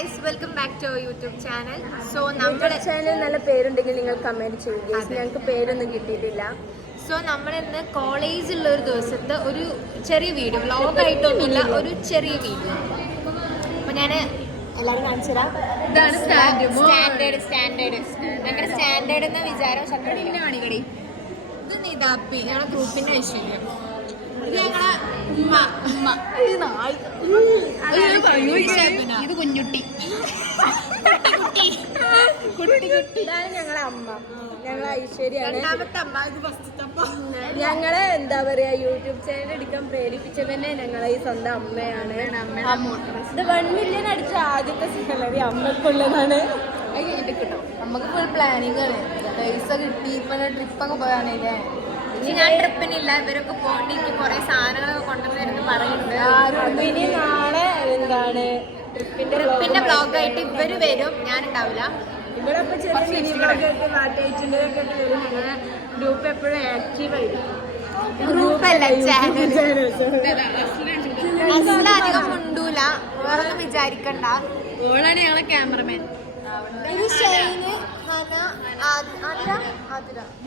Guys, welcome back to YouTube channel. So നമ്മുടെ channel നല്ല പേരുണ്ടെങ്കിൽ നിങ്ങൾ കമന്റ് ചെയ്യുക. ഞങ്ങൾക്ക് പേരൊന്നും കിട്ടിയിട്ടില്ല. സോ നമ്മളിന്ന് കോളേജിലുള്ള ഒരു ദിവസത്തെ ഒരു ചെറിയ വീഡിയോ, വ്ലോഗായിട്ടൊന്നുമില്ല, ഒരു ചെറിയ വീഡിയോ. അപ്പോൾ ഞാൻ എല്ലാവരും കാണിച്ചു തരാം. ഇതാണ് സ്റ്റാൻഡേർഡ് ഞങ്ങളുടെ സ്റ്റാൻഡേർഡ് എന്ന വിചാരം ശക്തിയുടെ മണികടി. ഇത് നിതാപ്പി, ഞങ്ങളുടെ ഗ്രൂപ്പിന്റെ ഐശ്വര്യം. ഇത് ഞങ്ങളെ ഉമ്മ ഇത് കുഞ്ഞുട്ടി. ഇതാണ് ഞങ്ങളെ അമ്മ, ഞങ്ങളെ ഐശ്വര്യാണ്. രണ്ടാമത്തെ അമ്മ, ഇത് ഫസ്റ്റത്തെ അമ്മ. ഞങ്ങളെ എന്താ പറയാ, യൂട്യൂബ് ചാനൽ എടുക്കാൻ പ്രേരിപ്പിച്ചത് തന്നെ ഞങ്ങളെ ഈ സ്വന്തം അമ്മയാണ്. ഇത് 1 മില്യൺ അടിച്ച ആദ്യത്തെ സാലറി അമ്മക്കുള്ളതാണ്. അത് കഴിഞ്ഞിട്ട് കിട്ടും. നമുക്ക് ഫുൾ പ്ലാനിങ് ആണ്. പൈസ കിട്ടി, ഇപ്പൊ ട്രിപ്പൊക്കെ പോയാണല്ലേ. ഞാൻ ട്രിപ്പിനില്ല, ഇവരൊക്കെ പോകേണ്ടി എനിക്ക് കുറെ സാധനങ്ങളൊക്കെ കൊണ്ടുവരുന്നു പറയുന്നുണ്ട്. ഇനി നാളെ എന്താണ് ട്രിപ്പിന്റെ ബ്ലോഗായിട്ട് ഇവര് വരും, ഞാനുണ്ടാവില്ല. ഇവിടെ ഇപ്പൊ ചെറിയ മിനി ബ്ലോഗൊക്കെ നാട്ടയച്ചിൻ്റെതൊക്കെ വരും. ഞങ്ങളെ ഗ്രൂപ്പ് എപ്പോഴും ആക്റ്റീവ് ആയിരിക്കും. ഗ്രൂപ്പല്ല, ചാനൽ. അധികം മുണ്ടൂല, വേറൊന്നും വിചാരിക്കണ്ട. ഓളാണ് ഞങ്ങളെ ക്യാമറമാൻ. ഇത് ഷൈന്, ഹന, ആതിര